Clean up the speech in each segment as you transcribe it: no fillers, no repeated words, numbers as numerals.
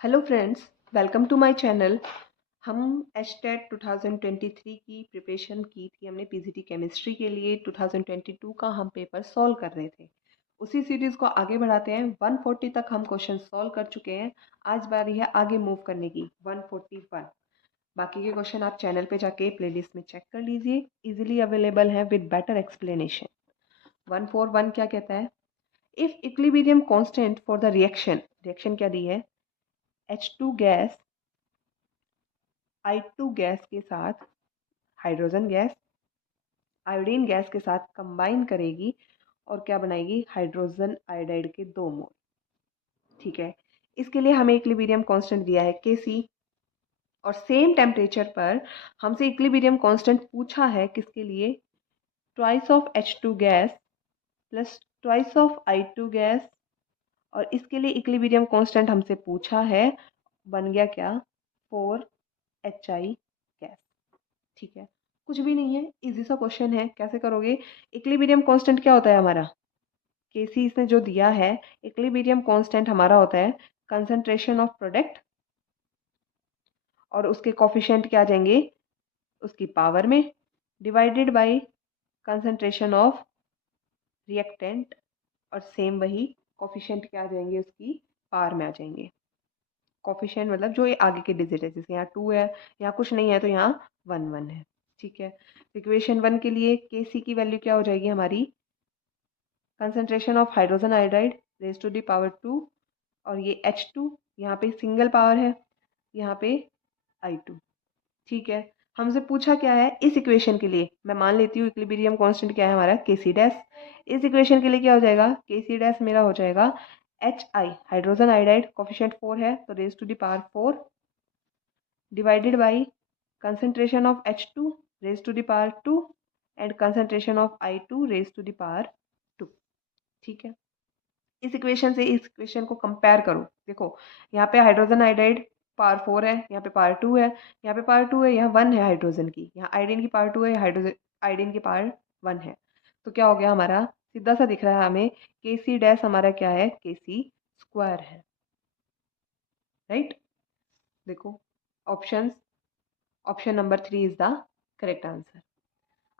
Hello friends, welcome to my channel. हम HTET 2023 की preparation की थी हमने पीजीटी केमिस्ट्री के लिए। 2022 का हम पेपर सॉल्व कर रहे थे। उसी सीरीज़ को आगे बढ़ाते हैं। 140 तक हम क्वेश्चन सॉल्व कर चुके हैं। आज बारी है आगे मूव करने की, 141। बाकी के क्वेश्चन आप चैनल पे जाके प्लेलिस्ट में चेक कर लीजिए, इजीली अवेलेबल है विद बेटर एक्सप्लेनेशन। 141 क्या कहता है? If equilibrium constant for the reaction क्या दी है? H2 गैस I2 गैस के साथ हाइड्रोजन गैस आयोडीन गैस के साथ कंबाइन करेगी और क्या बनाएगी? हाइड्रोजन आयोडाइड के 2 मोल। ठीक है, इसके लिए हमें इक्विलिब्रियम कांस्टेंट दिया है Kc और सेम टेम्परेचर पर हमसे इक्विलिब्रियम कांस्टेंट पूछा है किसके लिए? Twice of H2 gas plus twice of I2 gas. और इसके लिए इक्विलिब्रियम कांस्टेंट हमसे पूछा है, बन गया क्या? 4HI gas. ठीक है, कुछ भी नहीं है, इजी सा क्वेश्चन है। कैसे करोगे? इक्विलिब्रियम कांस्टेंट क्या होता है हमारा? केसी इसने जो दिया है, इक्विलिब्रियम कांस्टेंट हमारा होता है कंसंट्रेशन ऑफ प्रोडक्ट और उसके कोफिशिएंट क्या आ जाएंगे? उसकी पावर में, divided by concentration of reactant और सेम वही कोफिशिएंट क्या आ जाएंगे? उसकी पावर में आ जाएंगे। कोफिशिएंट मतलब जो ये आगे के डिजिट है, जैसे यहाँ 2 है, यहाँ कुछ नहीं है तो यहाँ 1 है। ठीक है, इक्वेशन 1 के लिए के सी की वैल्यू क्या हो जाएगी हमारी? Concentration of hydrogen iodide raise to the power 2 और ये H2 यहाँ पे सिंगल पावर है, यहाँ पे I2। ठीक है, हमसे पूछा क्या है इस इक्वेशन के लिए? मैं मान लेती हूँ इक्विलिब्रियम कांस्टेंट क्या है हमारा? Kc dash. इस इक्वेशन के लिए क्या हो जाएगा? Kc डैश मेरा हो जाएगा HI हाइड्रोजन आयोडाइड, कोफिशिएंट 4 है तो raise to the power 4 divided by concentration of H2 raised to the power 2 and concentration of I2 raised to the power 2। ठीक है, इस इक्वेशन से इस इक्वेशन को कंपेयर करो। देखो, यहाँ पे हाइड्रोजन आयोडाइड पावर 4 है, यहाँ पे पावर 2 है, यहाँ पे पावर 2 है, यहाँ 1 है हाइड्रोजन की, यहाँ आयोडीन की पावर 2 है, हाइड्रोजन आयोडीन की पावर 1 है। तो क्या हो गया हमारा? सीधा सा दिख रहा है हमें, के सी डैश हमारा क्या है? के सी स्क्वायर है। राइट, देखो options, option number 3 is the correct answer.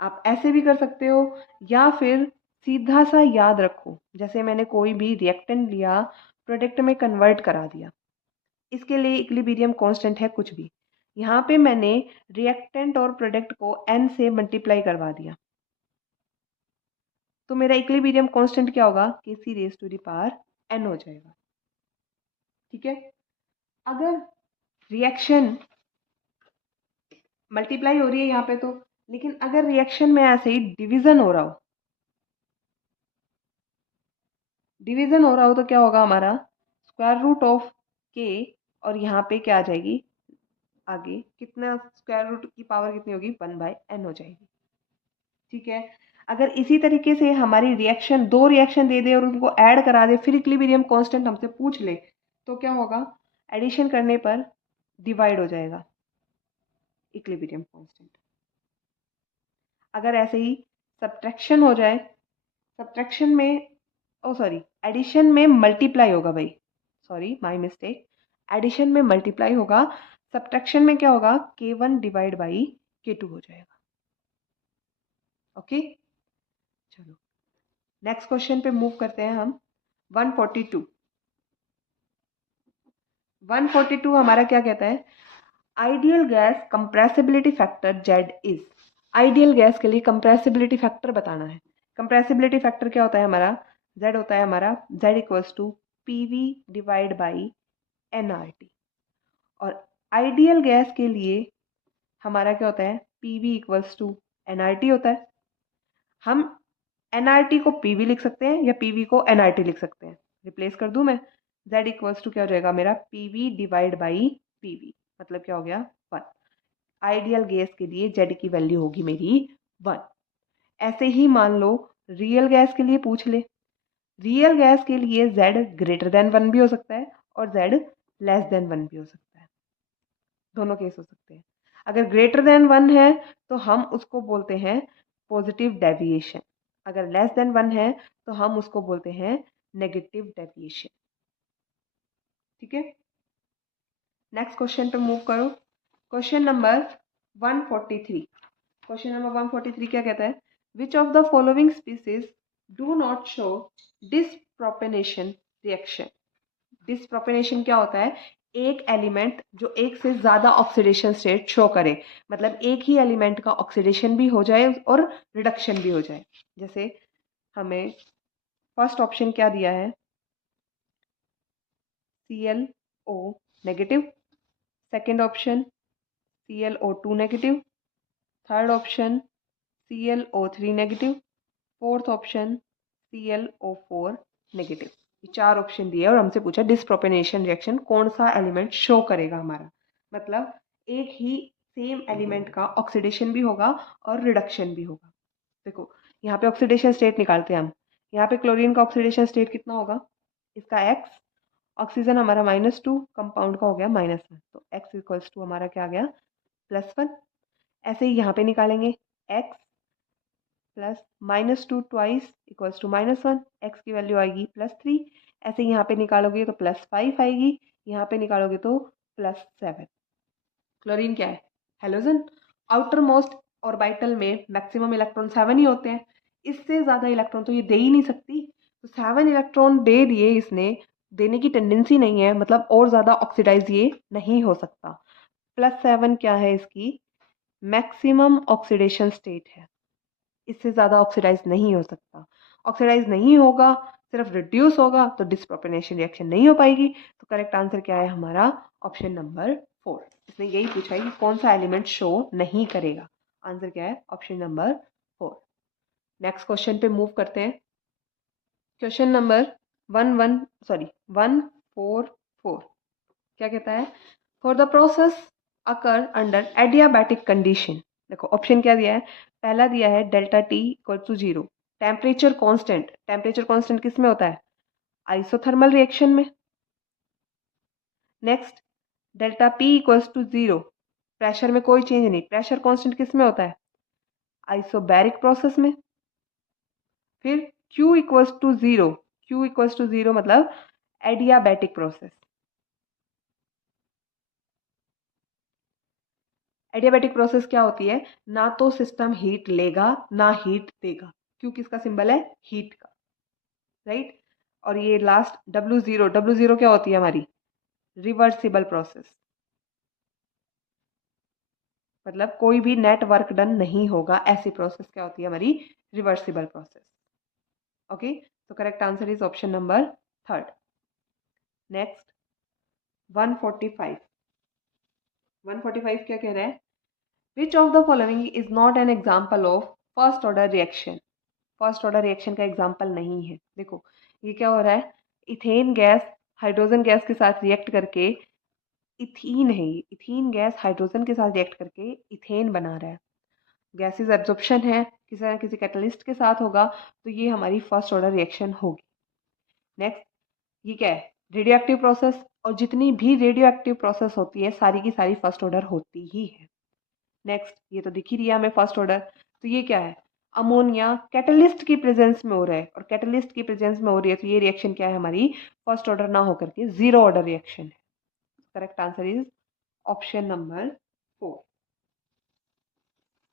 आप ऐसे भी कर सकते हो या फिर सीधा सा याद रखो, जैसे मैंने कोई भी रिएक्टेंट लिया, प्रोडक्ट में कन्वर्ट करा दिया। इसके लिए इक्विलिब्रियम कांस्टेंट है कुछ भी, यहाँ पे मैंने रिएक्टेंट और प्रोडक्ट को n से मल्टीप्लाई करवा दिया, तो मेरा इक्विलिब्रियम कांस्टेंट क्या होगा? Kc raise to the power n हो जाएगा। ठीक है, अगर रिएक्शन मल्टीप्लाई हो रही है यहाँ पे तो, लेकिन अगर रिएक्शन में ऐसे ही डिवीजन हो रहा हो, डिवीजन हो रहा हो तो क्या होगा हमारा? स्क्वायर रूट ऑफ के और यहाँ पे क्या आ जाएगी? आगे कितना स्क्वायर रूट की पावर कितनी होगी? 1/n हो जाएगी। ठीक है, अगर इसी तरीके से हमारी रिएक्शन, दो रिएक्शन दे दे और उनको ऐड करा दे, फिर इक्विलिब्रियम कांस्टेंट हमसे पूछ ले, तो क्या होगा? एडिशन करने पर डिवाइड हो जाएगा इक्विलिब्रियम कांस्टेंट। अगर ऐसे ही सब्ट्रैक्शन हो जाए, सब्ट्रैक्शन में, ओ सॉरी, एडिशन में मल्टीप्लाई होगा भाई, सॉरी माय मिस्टेक, एडिशन में मल्टीप्लाई होगा, सब्ट्रैक्शन में क्या होगा? K1 डिवाइड बाई K2 हो जाएगा। ओके, चलो नेक्स्ट क्वेश्चन पे मूव करते हैं हम। 142 हमारा क्या कहता है? Ideal gas compressibility factor Z is. Ideal gas के लिए कंप्रेसिबिलिटी फैक्टर बताना है। कंप्रेसिबिलिटी फैक्टर क्या होता है हमारा? Z होता है हमारा, Z equals to PV divide by NRT। और आइडियल गैस के लिए हमारा क्या होता है? PV इक्वल्स टू NRT होता है। हम NRT को PV लिख सकते हैं या PV को NRT लिख सकते हैं। रिप्लेस कर दूं मैं, Z इक्वल्स टू क्या हो जाएगा मेरा? PV डिवाइड बाई PV, मतलब क्या हो गया? 1। आइडियल गैस के लिए Z की वैल्यू होगी मेरी 1। ऐसे ही मान लो रियल गैस के लिए पूछ ले, रियल गैस के लिए Z ग्रेटर देन 1 भी हो सकता है और Z लेस देन 1 भी हो सकता है, दोनों केस हो सकते हैं। अगर ग्रेटर देन 1 है तो हम उसको बोलते हैं पॉजिटिव डेविएशन, अगर लेस देन 1 है तो हम उसको बोलते हैं नेगेटिव डेविएशन। ठीक है, नेक्स्ट क्वेश्चन पे मूव करो। Question number 143। क्वेश्चन नंबर 143 क्या कहता है? Which of the following species do not show disproportionation reaction. Disproportionation क्या होता है? एक एलिमेंट जो एक से ज्यादा ऑक्सीडेशन स्टेट शो करे, मतलब एक ही एलिमेंट का ऑक्सीडेशन भी हो जाए और रिडक्शन भी हो जाए। जैसे हमें फर्स्ट ऑप्शन क्या दिया है? ClO negative, second option ClO2 negative, third option ClO3 negative, fourth option ClO4 negative. ये चार ऑप्शन दिए और हमसे पूछा डिसप्रोपेनेशन रिएक्शन कौन सा एलिमेंट शो करेगा हमारा, मतलब एक ही सेम एलिमेंट का ऑक्सीडेशन भी होगा और रिडक्शन भी होगा। देखो यहाँ पे ऑक्सीडेशन स्टेट निकालते हैं हम। यहाँ पे क्लोरीन का ऑक्सीडेशन स्टेट कितना होगा? इसका X, ऑक्सीजन हमारा -2, कंपाउंड का हो गया -1, तो X इक्वल्स टू हमारा क्या आ गया? +1। ऐसे ही यहाँ पे निकालेंगे X plus -2 twice equals to -1, X की वैल्यू आएगी +3। ऐसे ही यहाँ पे निकालोगे तो +5 आएगी, यहाँ पे निकालोगे तो +7। क्लोरीन क्या है? हेलोजन। आउटर मोस्ट ऑर्बिटल में मैक्सिमम इलेक्ट्रॉन 7 ही होते हैं, इससे ज़्यादा इलेक्ट्रॉन तो ये दे ही नहीं सकती। तो 7 इलेक्ट्रॉन दे दिए इसने, देने की टेंडेंसी नहीं है, मतलब और ज़्यादा ऑक्सीडाइज ये नहीं हो सकता। +7 क्या है? इसकी मैक्सिमम ऑक्सीडेशन स्टेट है, इससे ज़्यादा ऑक्सीडाइज नहीं हो सकता। ऑक्सीडाइज नहीं होगा, सिर्फ रिड्यूस होगा, तो डिसप्रोपेनेशन रिएक्शन नहीं हो पाएगी। तो करेक्ट आंसर क्या है हमारा? Option number 4। इसने यही पूछा है कि कौन सा एलिमेंट शो नहीं करेगा। आंसर क्या है? Option number 4। नेक्स्ट क्वेश्चन पे मूव करते हैं। क्वेश्चन नंबर 144 क्या कहता है? For the process occur under adiabatic condition. देखो ऑप्शन क्या दिया है? पहला दिया है delta T equal to 0, temperature constant. Temperature constant किस में होता है? आइसोथर्मल रिएक्शन में। Next delta P equals to 0, pressure में कोई चेंज नहीं, प्रेशर कांस्टेंट किस में होता है? आइसोबैरिक प्रोसेस में। फिर Q equals to 0, Q equals to 0 मतलब एडियाबैटिक प्रोसेस। एडियाबैटिक प्रोसेस क्या होती है? ना तो सिस्टम हीट लेगा ना हीट देगा। क्यों किसका सिंबल है? हीट का, राइट। और ये लास्ट W0, W0 क्या होती है हमारी? रिवर्सिबल प्रोसेस, मतलब कोई भी नेट वर्क डन नहीं होगा, ऐसी प्रोसेस क्या होती है हमारी? Reversible process. ओके, तो correct answer is option number 3। Next 145। 145 क्या कह रहा है? Which of the following is not an example of first order reaction. First order reaction का एग्जाम्पल नहीं है। देखो ये क्या हो रहा है? इथेन गैस हाइड्रोजन गैस के साथ रिएक्ट करके, इथीन है ये, इथीन गैस हाइड्रोजन के साथ रिएक्ट करके इथेन बना रहा है। गैसेस एब्जॉर्प्शन है, किसी ना किसी कैटलिस्ट के साथ होगा, तो ये हमारी फर्स्ट ऑर्डर रिएक्शन होगी। नेक्स्ट ये क्या है? रेडियो एक्टिव प्रोसेस, और जितनी भी रेडियो एक्टिव प्रोसेस होती है सारी की सारी फर्स्ट ऑर्डर होती ही है। नेक्स्ट ये तो दिख ही रही है हमें फर्स्ट ऑर्डर, तो ये क्या है? अमोनिया कैटलिस्ट की प्रेजेंस में हो रहा है, और कैटलिस्ट की प्रेजेंस में हो रही है, तो ये रिएक्शन क्या है हमारी? फर्स्ट ऑर्डर ना होकर के जीरो ऑर्डर रिएक्शन है। Correct answer is option number 4,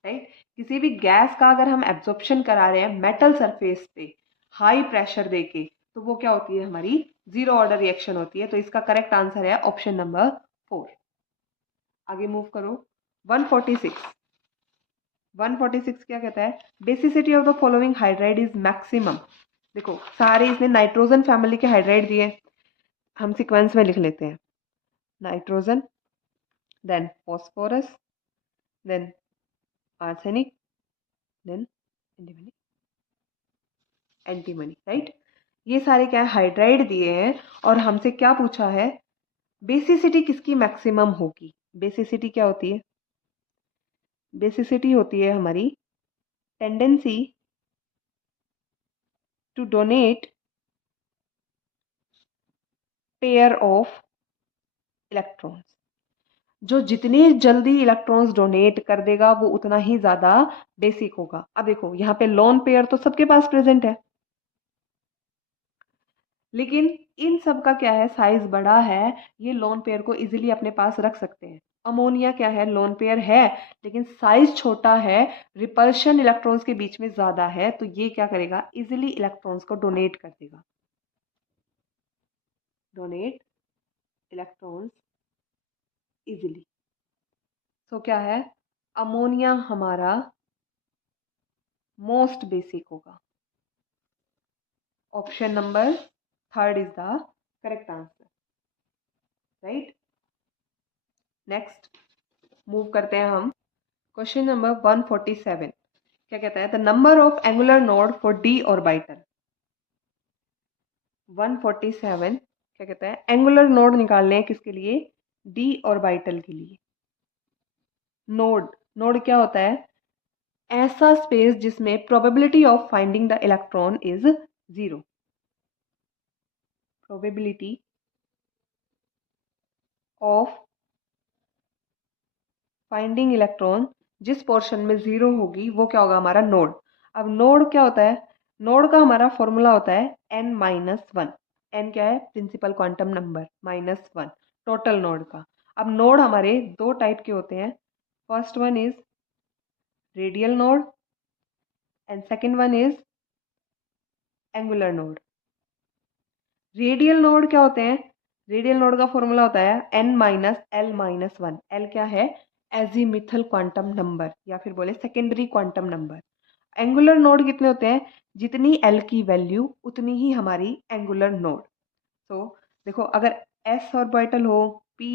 right. किसी भी गैस का अगर हम एब्जॉर्प्शन करा रहे हैं मेटल सरफेस पे हाई प्रेशर देके, तो वो क्या होती है हमारी? जीरो ऑर्डर रिएक्शन होती है। तो इसका करेक्ट आंसर है ऑप्शन नंबर 4। आगे मूव करो 146। 146 क्या कहता है? Basicity of the following hydride is maximum. देखो सारे इसने नाइट्रोजन फैमिली के हाइड्राइड दिए, हम सीक्वेंस में लिख लेते हैं। Nitrogen, then phosphorus, then arsenic, then antimony, right. ये सारे क्या हाइड्राइड दिए हैं, और हमसे क्या पूछा है? बेसिसिटी किसकी मैक्सिमम होगी? बेसिसिटी क्या होती है? बेसिसिटी होती है हमारी tendency to donate pair of electrons. जो जितनी जल्दी इलेक्ट्रॉन्स डोनेट कर देगा वो उतना ही ज्यादा बेसिक होगा। अब देखो यहाँ पे लोन पेयर तो सबके पास प्रेजेंट है, लेकिन इन सब का क्या है, साइज बड़ा है, ये लोन पेयर को इजीली अपने पास रख सकते हैं। अमोनिया क्या है, लोन पेयर है लेकिन साइज छोटा है, रिपल्शन इलेक्ट्रॉन्स के बीच में ज्यादा है, तो ये क्या करेगा, इजीली इलेक्ट्रॉन्स को डोनेट कर देगा, डोनेट इलेक्ट्रॉन्स इजीली। सो क्या है, अमोनिया हमारा मोस्ट बेसिक होगा। Option number third is the correct answer, right. Next move करते हैं हम। क्वेश्चन नंबर 147 क्या कहता है, the number of angular node for D orbital. 147 क्या कहता है, एंगुलर नोड निकालने हैं किसके लिए, डी ऑर्बिटल के लिए। नोड, नोड क्या होता है, ऐसा स्पेस जिसमें probability of finding the electron is 0। Probability of finding electron जिस पोर्शन में 0 होगी वो क्या होगा, हमारा नोड। अब नोड क्या होता है, नोड का हमारा फॉर्मूला होता है n-1। n क्या है, principal quantum number, -1 total node का। अब नोड हमारे दो टाइप के होते हैं, first one is radial node and second one is angular node. Radial node क्या होते हैं, रेडियल नोड का फॉर्मूला होता है n-l-1। l क्या है, एजीमिथल क्वांटम नंबर या फिर बोले secondary quantum number. Angular node कितने होते हैं, जितनी l की वैल्यू उतनी ही हमारी एंगुलर नोड। तो देखो अगर s ऑर्बिटल हो, p,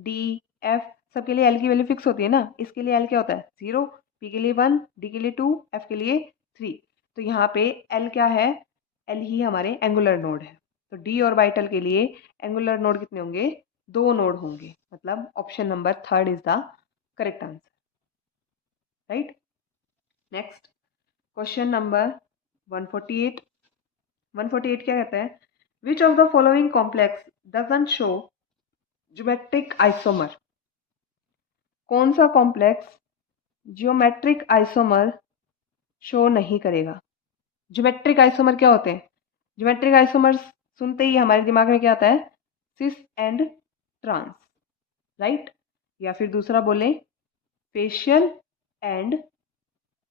d, f सबके लिए l की वैल्यू फिक्स होती है ना, इसके लिए l क्या होता है 0, p के लिए 1, d के लिए 2, f के लिए 3। तो यहाँ पे l क्या है, l ही हमारे एंगुलर नोड है। तो डी ऑर्बिटल के लिए एंगुलर नोड कितने होंगे, 2 नोड होंगे, मतलब option number third is the correct answer, right. Next question number 148। 148 क्या कहता है, which of the following complex doesn't show geometric isomer. कौन सा कॉम्प्लेक्स जियोमेट्रिक आइसोमर शो नहीं करेगा। ज्योमेट्रिक आइसोमर क्या होते हैं, ज्योमेट्रिक आइसोमर सुनते ही हमारे दिमाग में क्या आता है, सिस एंड ट्रांस, राइट। या फिर दूसरा बोले फेशियल एंड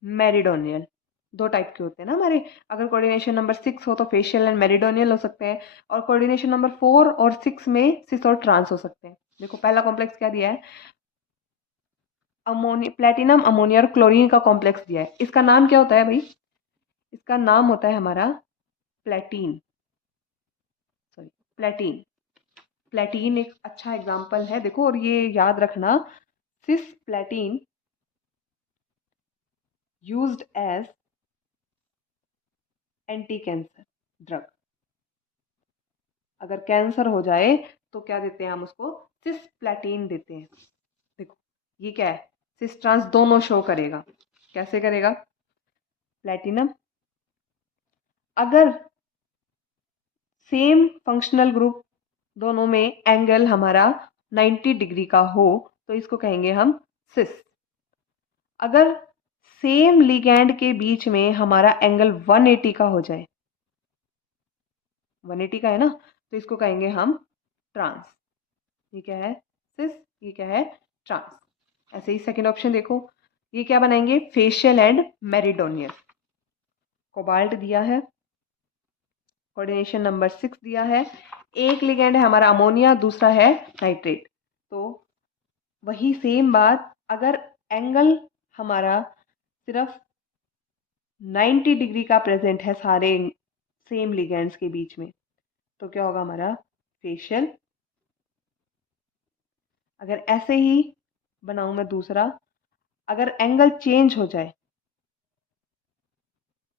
मेरिडोनियल। दो टाइप के होते हैं ना हमारे, अगर कोऑर्डिनेशन नंबर 6 हो तो फेशियल एंड मेरिडोनियल हो सकते हैं, और कोऑर्डिनेशन नंबर 4 और 6 में सिस और ट्रांस हो सकते हैं। देखो पहला कॉम्प्लेक्स क्या दिया है, अमोनिया, प्लेटिनम अमोनिया और क्लोरीन का कॉम्प्लेक्स दिया है। इसका नाम क्या होता है भाई, इसका नाम होता है हमारा प्लेटीन, सॉरी प्लेटीन। प्लेटीन एक अच्छा एग्जाम्पल है देखो, और ये याद रखना, cisplatin used as anti cancer drug. अगर कैंसर हो जाए तो क्या देते हैं हम उसको, सिस प्लेटीन देते हैं। देखो ये क्या है, सिस ट्रांस दोनों शो करेगा। कैसे करेगा, प्लेटिनम अगर सेम फंक्शनल ग्रुप दोनों में एंगल हमारा 90 डिग्री का हो तो इसको कहेंगे हम सिस। अगर सेम लिगैंड के बीच में हमारा एंगल 180 का हो जाए, 180 का है ना, तो इसको कहेंगे हम ट्रांस। ये क्या है, सिस, ये क्या है, ट्रांस। ऐसे ही सेकंड ऑप्शन देखो, ये क्या बनाएंगे, फेशियल एंड मेरिडोनियल। कोबाल्ट दिया है, कोऑर्डिनेशन नंबर 6 दिया है, एक लिगेंड है हमारा अमोनिया, दूसरा है नाइट्रेट। तो वही सेम बात, अगर एंगल हमारा सिर्फ 90 डिग्री का प्रेजेंट है सारे सेम लिगेंड्स के बीच में, तो क्या होगा हमारा फेशियल। अगर ऐसे ही बनाऊं मैं दूसरा, अगर एंगल चेंज हो जाए,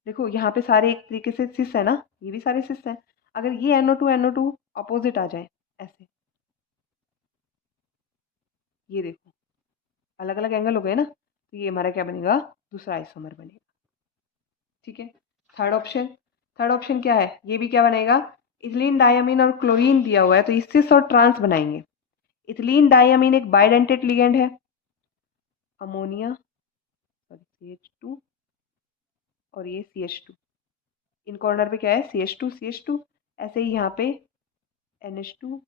देखो यहाँ पे सारे एक तरीके से सिस है ना, ये भी सारे सिस है, अगर ये NO2 अपोजिट आ जाए ऐसे, ये देखो अलग अलग एंगल हो गए ना, तो ये हमारा क्या बनेगा, दूसरा आइसोमर बनेगा। ठीक है, थर्ड ऑप्शन, थर्ड ऑप्शन क्या है, ये भी क्या बनेगा, इथिलीन डायमीन और क्लोरीन दिया हुआ है तो ये सिस और ट्रांस बनाएंगे। इथिलीन डायमीन एक बाइडेंटेट लिगेंड है, अमोनिया सॉरी CH2 और ये CH2, इन कॉर्नर पे क्या है CH2 CH2, ऐसे ही यहाँ पे NH2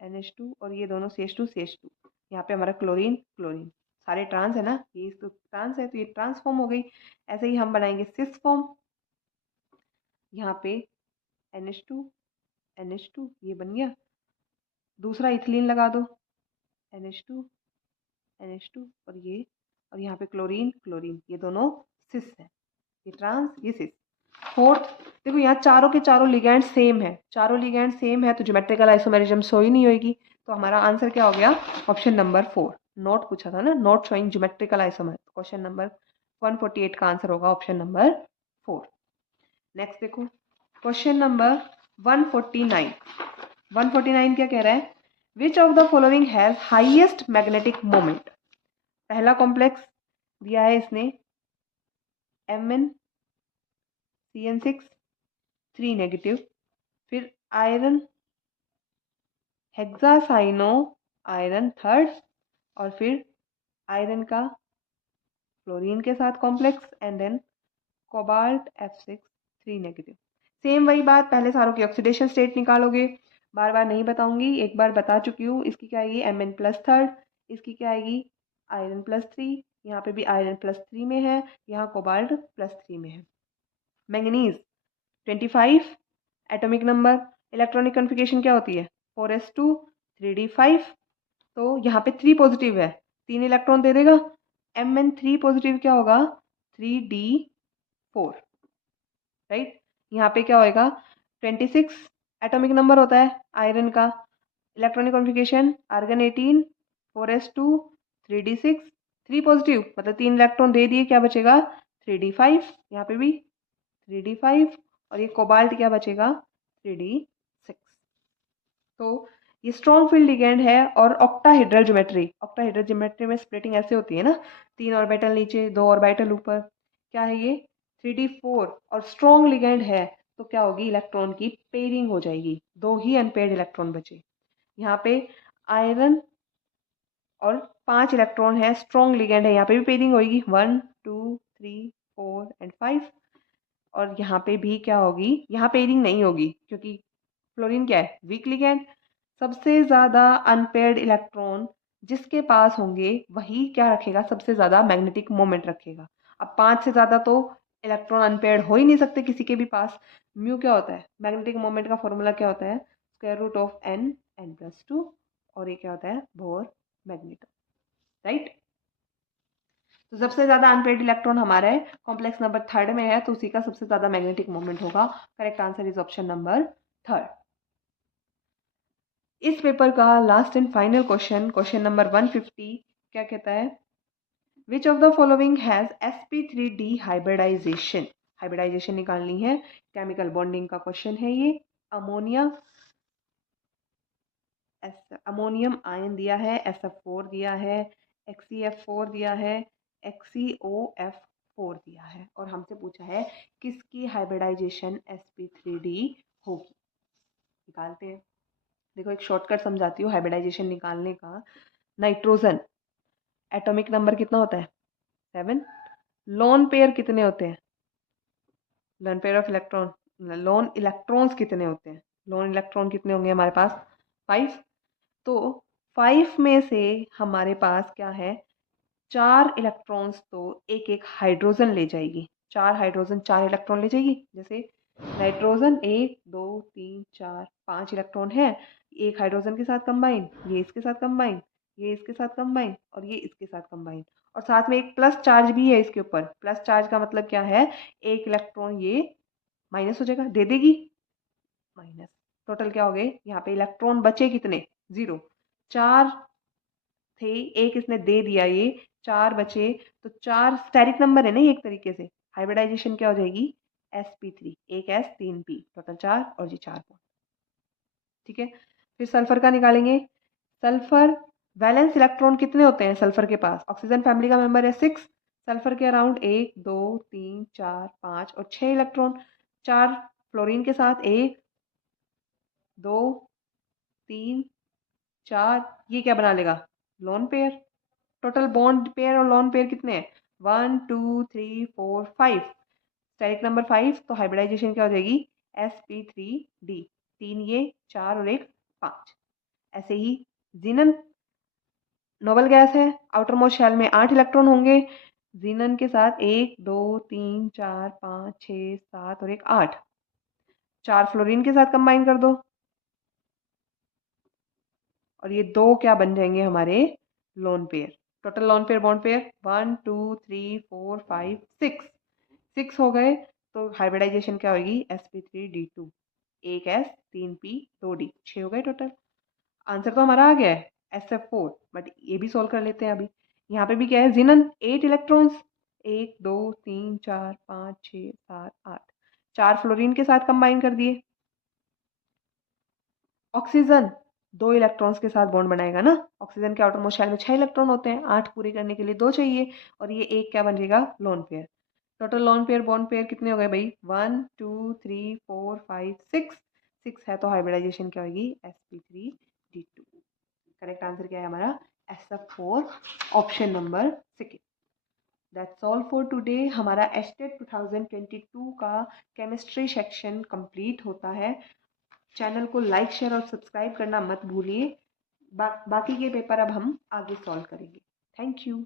NH2 और ये दोनों CH2 CH2, यहाँ पे हमारा क्लोरीन क्लोरीन, सारे ट्रांस है ना, ये तो ट्रांस है तो ये ट्रांस फॉर्म हो गई। ऐसे ही हम बनाएंगे सिस फॉर्म, यहाँ पे NH2 NH2 ये बन गया, दूसरा इथिलीन लगा दो NH2 NH2 और यहाँ पे क्लोरीन क्लोरीन, ये दोनों सिस है, ये ट्रांस ये सिस। फोर्थ देखो यहाँ चारों के चारों लिगैंड सेम है, चारों लिगैंड सेम है तो ज्योमेट्रिकल आइसोमेरिज्म शो ही नहीं होगी, तो हमारा आंसर क्या हो गया ऑप्शन नंबर 4। नॉट पूछा था ना, not showing geometrical isomer, question number 148 का आंसर होगा ऑप्शन नंबर 4। नेक्स्ट देखो क्वेश्चन नंबर 149। 149 क्या कह रहा है, which of the following has highest magnetic moment. पहला कॉम्प्लेक्स दिया है इसने MnCN6 3 नेगेटिव, फिर आयरन हेक्सासाइनो आयरन थर्ड, और फिर आयरन का फ्लोरीन के साथ complex and then cobalt F6 3 negative. Same वही बात, पहले सारों की ऑक्सीडेशन स्टेट निकालोगे, बार बार नहीं बताऊंगी, एक बार बता चुकी हूँ। इसकी क्या आएगी Mn प्लस थर्ड, इसकी क्या आएगी आयरन प्लस 3, यहाँ पे भी आयरन प्लस 3 में है, यहाँ कोबाल्ट प्लस 3 में है। Manganese 25 atomic number, electronic configuration क्या होती है 4s2 3d5, तो यहाँ पे 3 पॉजिटिव है, 3 इलेक्ट्रॉन दे देगा। Mn3 पॉजिटिव क्या होगा 3d4, राइट। यहाँ पे क्या होएगा 26 एटॉमिक नंबर होता है आयरन का, electronic configuration argon 18 4s2 3d6, 3 positive मतलब 3 इलेक्ट्रॉन दे दिए, क्या बचेगा 3d5, यहाँ पे भी 3d5, और ये कोबाल्ट क्या बचेगा 3d6। तो ये स्ट्रॉन्ग फील्ड लिगेंड है। और ऑक्टाहेड्रल ज्योमेट्री, ऑक्टाहेड्रल ज्योमेट्री में स्प्लिटिंग ऐसे होती है ना, 3 ऑर्बिटल नीचे 2 ऑर्बिटल ऊपर, क्या है ये 3d4 और स्ट्रॉन्ग लिगेंड है, तो क्या होगी इलेक्ट्रॉन की पेयरिंग हो जाएगी, 2 ही अनपेयर्ड इलेक्ट्रॉन बचे। यहाँ पे आयरन और 5 इलेक्ट्रॉन है, स्ट्रॉन्ग लिगेंड है, यहाँ पे भी पेयरिंग होगी 1 2 3 4 एंड 5, और यहाँ पे भी क्या होगी, यहाँ पेयरिंग नहीं होगी क्योंकि फ्लोरीन क्या है वीक लिगेंड। सबसे ज़्यादा अनपेयर्ड इलेक्ट्रॉन जिसके पास होंगे वही क्या रखेगा, सबसे ज़्यादा मैग्नेटिक मोमेंट रखेगा। अब 5 से ज़्यादा तो इलेक्ट्रॉन अनपेयर्ड हो ही नहीं सकते किसी के भी पास। म्यू क्या होता है, मैग्नेटिक मोमेंट का फॉर्मूला क्या होता है, स्क्वायर रूट ऑफ n+2, और ये क्या होता है बोर मैग्नेटो, राइट। तो सबसे ज्यादा अनपेयर्ड इलेक्ट्रॉन हमारा है कॉम्प्लेक्स नंबर थर्ड में है, तो उसी का सबसे ज्यादा मैग्नेटिक मोमेंट होगा। Correct answer is option number third. इस पेपर का last and final question, question number 150 क्या कहता है, which of the following has sp3d hybridization. Hybridization निकालनी है, केमिकल बॉन्डिंग का क्वेश्चन है ये। अमोनिया अमोनियम आयन दिया है, SF4 दिया है, XeF4 दिया है, XeOF4 दिया है, और हमसे पूछा है किसकी हाइब्रिडाइजेशन sp3d होगी। निकालते हैं, देखो एक शॉर्टकट समझाती हूँ हाइब्रिडाइजेशन निकालने का। नाइट्रोजन एटॉमिक नंबर कितना होता है 7, लोन पेयर कितने होते हैं, lone pair of electron, loan electrons कितने होते हैं, लोन इलेक्ट्रॉन कितने होंगे हमारे पास 5, तो 5 में से हमारे पास क्या है 4 इलेक्ट्रॉन्स तो एक एक हाइड्रोजन ले जाएगी, 4 हाइड्रोजन 4 इलेक्ट्रॉन ले जाएगी। जैसे नाइट्रोजन 1 2 3 4 5 इलेक्ट्रॉन है, एक हाइड्रोजन के साथ कंबाइन, ये इसके साथ कंबाइन, ये इसके साथ कंबाइन, और ये इसके साथ कंबाइन, और साथ में एक प्लस चार्ज भी है इसके ऊपर। प्लस चार्ज का मतलब क्या है, एक इलेक्ट्रॉन ये माइनस हो जाएगा, दे देगी माइनस। टोटल क्या हो गए यहाँ पे इलेक्ट्रॉन बचे कितने 0, 4 थे, एक इसने दे दिया, ये 4 बचे, तो 4 स्टेरिक नंबर है ना ये एक तरीके से। हाइब्रिडाइजेशन क्या हो जाएगी sp3, एक s 3 p, टोटल 4, और ये 4 बॉन्ड, ठीक है। फिर सल्फर का निकालेंगे। सल्फर वैलेंस इलेक्ट्रॉन कितने होते हैं सल्फर के पास, ऑक्सीजन फैमिली का मेंबर है 6, सल्फर के अराउंड 1 2 3 4 5 और 6 इलेक्ट्रॉन, 4 फ्लोरीन के साथ 1 2 3 4, ये क्या बना लेगा lone pair. Total bond pair और लोन पेयर कितने हैं 1 2 3 4 5, स्टेरिक नंबर 5, तो हाइब्रिडाइजेशन क्या हो जाएगी sp3d। 3 ये, 4 और 1 5। ऐसे ही जीनन नोबल गैस है, आउटर मोस्ट शेल में 8 इलेक्ट्रॉन होंगे। जीनन के साथ 1 2 3 4 5 6 7 और 1 8। 4 फ्लोरीन के साथ कंबाइन कर दो और ये 2 क्या बन जाएंगे हमारे lone pair. Total lone pair bond pair 1 2 3 4 5 6। 6 हो गए तो हाइब्रिडाइजेशन क्या होगी sp3d2, 1 s 3 p 2 d, 6 हो गए टोटल। आंसर तो हमारा आ गया है SF4, बट ये भी सोल्व कर लेते हैं अभी। यहाँ पे भी क्या है जिनन 8 इलेक्ट्रॉन्स, 1 2 3 4 5 6 7 8। 4 फ्लोरीन के साथ कंबाइन कर दिए। ऑक्सीजन 2 इलेक्ट्रॉन्स के साथ बॉन्ड बनाएगा ना, ऑक्सीजन के आउटर मोस्ट शेल में 6 इलेक्ट्रॉन होते हैं, 8 पूरे करने के लिए 2 चाहिए और ये एक क्या बन जाएगा lone pair. Total lone pair bond pair कितने हो गए भाई 1 2 3 4 5 6। 6 है तो हाइब्रिडाइजेशन क्या होगी sp3d2। करेक्ट आंसर क्या है हमारा SF4, option number second. That's all for today. हमारा एस्टेट 2022 का केमिस्ट्री सेक्शन कंप्लीट होता है। चैनल को लाइक शेयर और सब्सक्राइब करना मत भूलिए। बाकी के पेपर अब हम आगे सॉल्व करेंगे। Thank you.